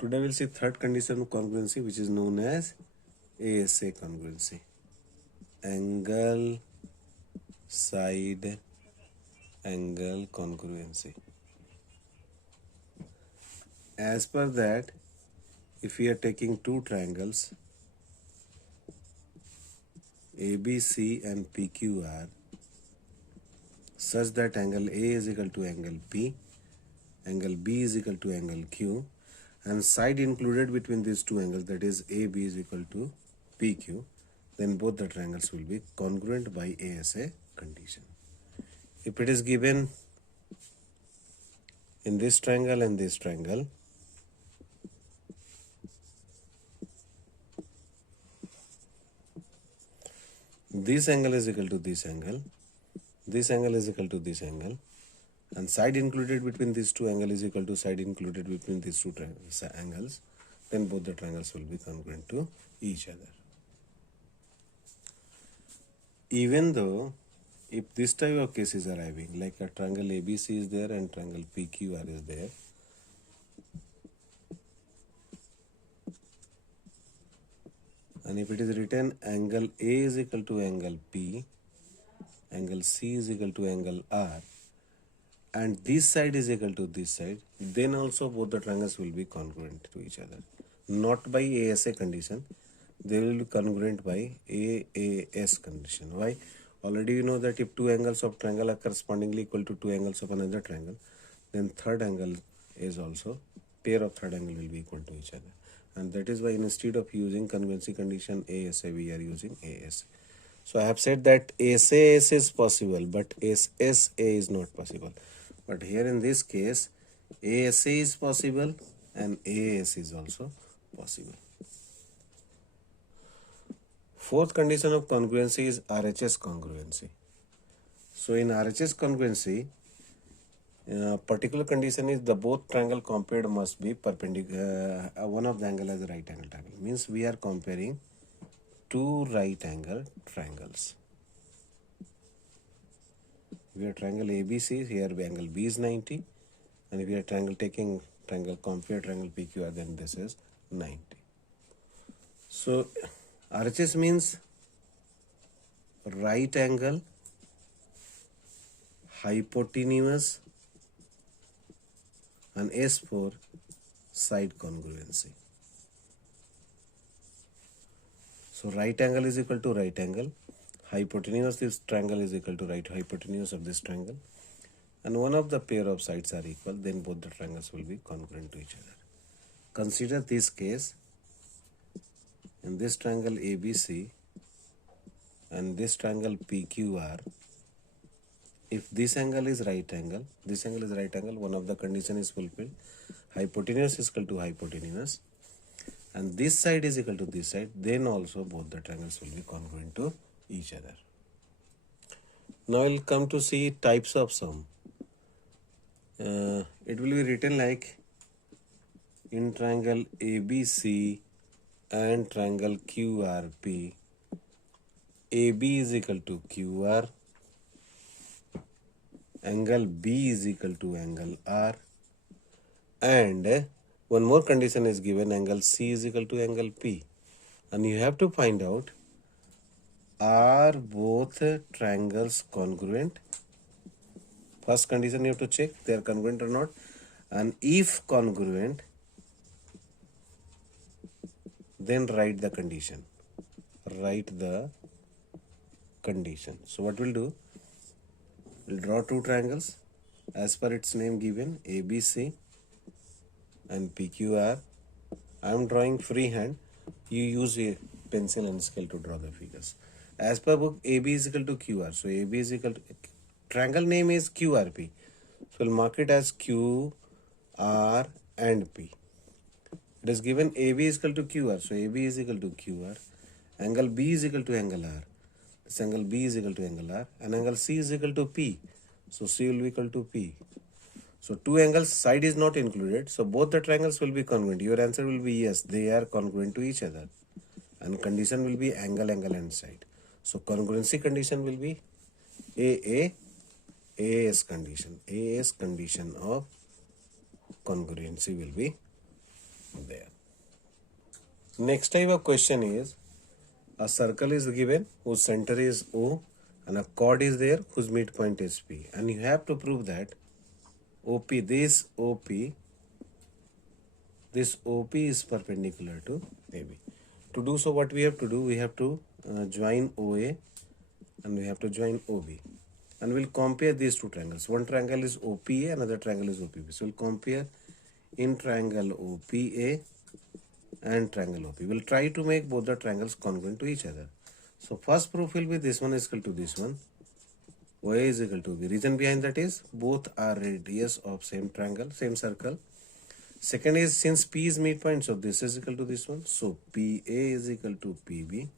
Today we'll see third condition of congruency, which is known as ASA congruency. Angle side angle congruency. As per that, if we are taking two triangles ABC and PQR such that angle A is equal to angle P, angle B is equal to angle Q, and side included between these two angles, that is AB is equal to PQ, then both the triangles will be congruent by ASA condition. If it is given in this triangle and this triangle, this angle is equal to this angle is equal to this angle, and side included between these two angles is equal to side included between these two angles, then both the triangles will be congruent to each other. Even though if this type of case is arriving, like a triangle ABC is there and triangle PQR is there, and if it is written angle A is equal to angle P, angle C is equal to angle R, and this side is equal to this side, then also both the triangles will be congruent to each other. Not by ASA condition, they will be congruent by AAS condition. Why? Already you know that if two angles of triangle are correspondingly equal to two angles of another triangle, then third angle is also, pair of third angle will be equal to each other. And that is why instead of using congruency condition ASA, we are using ASA. So I have said that SAS is possible, but SSA is not possible. But here in this case, ASA is possible and AAS is also possible. Fourth condition of congruency is RHS congruency. So in RHS congruency, particular condition is the both triangle compared must be perpendicular. One of the angle as a right angle triangle. Means we are comparing two right angle triangles. We are triangle ABC, here angle B is 90, and if we are taking triangle compare triangle PQR, then this is 90. So RHS means right angle, hypotenuse, and S for side congruency. So right angle is equal to right angle, hypotenuse of this triangle is equal to right hypotenuse of this triangle, and one of the pair of sides are equal, then both the triangles will be congruent to each other. Consider this case. In this triangle ABC and this triangle PQR, if this angle is right angle, this angle is right angle, one of the condition is fulfilled. Hypotenuse is equal to hypotenuse, and this side is equal to this side, then also both the triangles will be congruent to each other. Now we'll come to see types of sum. It will be written like in triangle ABC and triangle QRP, AB is equal to QR, angle B is equal to angle R, and one more condition is given, angle C is equal to angle P, and you have to find out, are both triangles congruent? First condition you have to check they are congruent or not, and if congruent, then write the condition. So what we'll do, we'll draw two triangles as per its name given, ABC and PQR. I am drawing freehand. You use a pencil and scale to draw the figures. As per book, AB is equal to QR. So AB is equal to, triangle name is QRP. So we'll mark it as Q, R and P. It is given AB is equal to QR. So AB is equal to QR. Angle B is equal to angle R. This angle B is equal to angle R. And angle C is equal to P. So C will be equal to P. So two angles, side is not included. So both the triangles will be congruent. Your answer will be yes, they are congruent to each other. And condition will be angle, angle and side. So congruency condition will be AAS condition. AAS condition of congruency will be there. Next type of question is, a circle is given whose center is O and a chord is there whose midpoint is P, and you have to prove that this OP is perpendicular to AB. To do so, what we have to do, we have to join OA and we have to join OB, and we'll compare these two triangles. One triangle is OPA, another triangle is OPB. So we'll compare in triangle OPA and triangle OP. We'll try to make both the triangles congruent to each other. So first proof will be this one is equal to this one, OA is equal to B. Reason behind that is both are radius of same triangle, same circle. Second is, since P is midpoint, so this is equal to this one, so PA is equal to PB.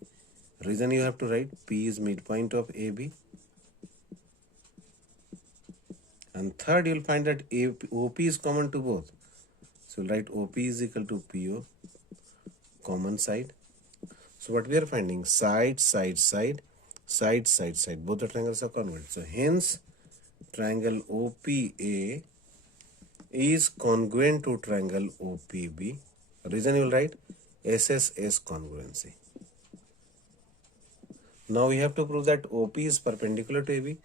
Reason you have to write P is midpoint of AB. And third, you will find that OP is common to both. So we'll write OP is equal to PO, common side. So what we are finding, side, side, side, side, side, side, both the triangles are congruent. So hence, triangle OPA is congruent to triangle OPB. Reason you will write SSS congruency. Now we have to prove that OP is perpendicular to AB.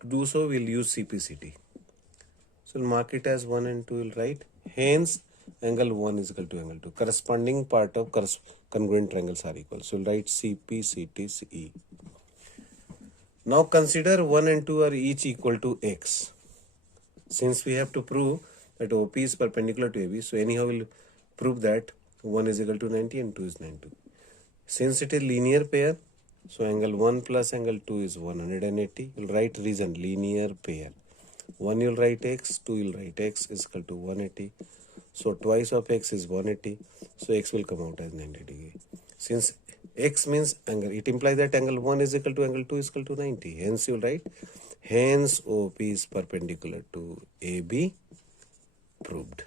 To do so, we'll use CPCT. So we'll mark it as 1 and 2. We'll write hence angle 1 is equal to angle 2. Corresponding part of congruent triangles are equal. So we'll write CPCT. Now consider 1 and 2 are each equal to x. Since we have to prove that OP is perpendicular to AB, so anyhow we'll prove that 1 is equal to 90 and 2 is 90. Since it is linear pair, so angle 1 plus angle 2 is 180. You'll write reason, linear pair. 1 you'll write x, 2 you'll write x is equal to 180. So twice of x is 180. So x will come out as 90 degree. Since x means angle, it implies that angle 1 is equal to angle 2 is equal to 90. Hence you'll write, hence OP is perpendicular to AB, proved.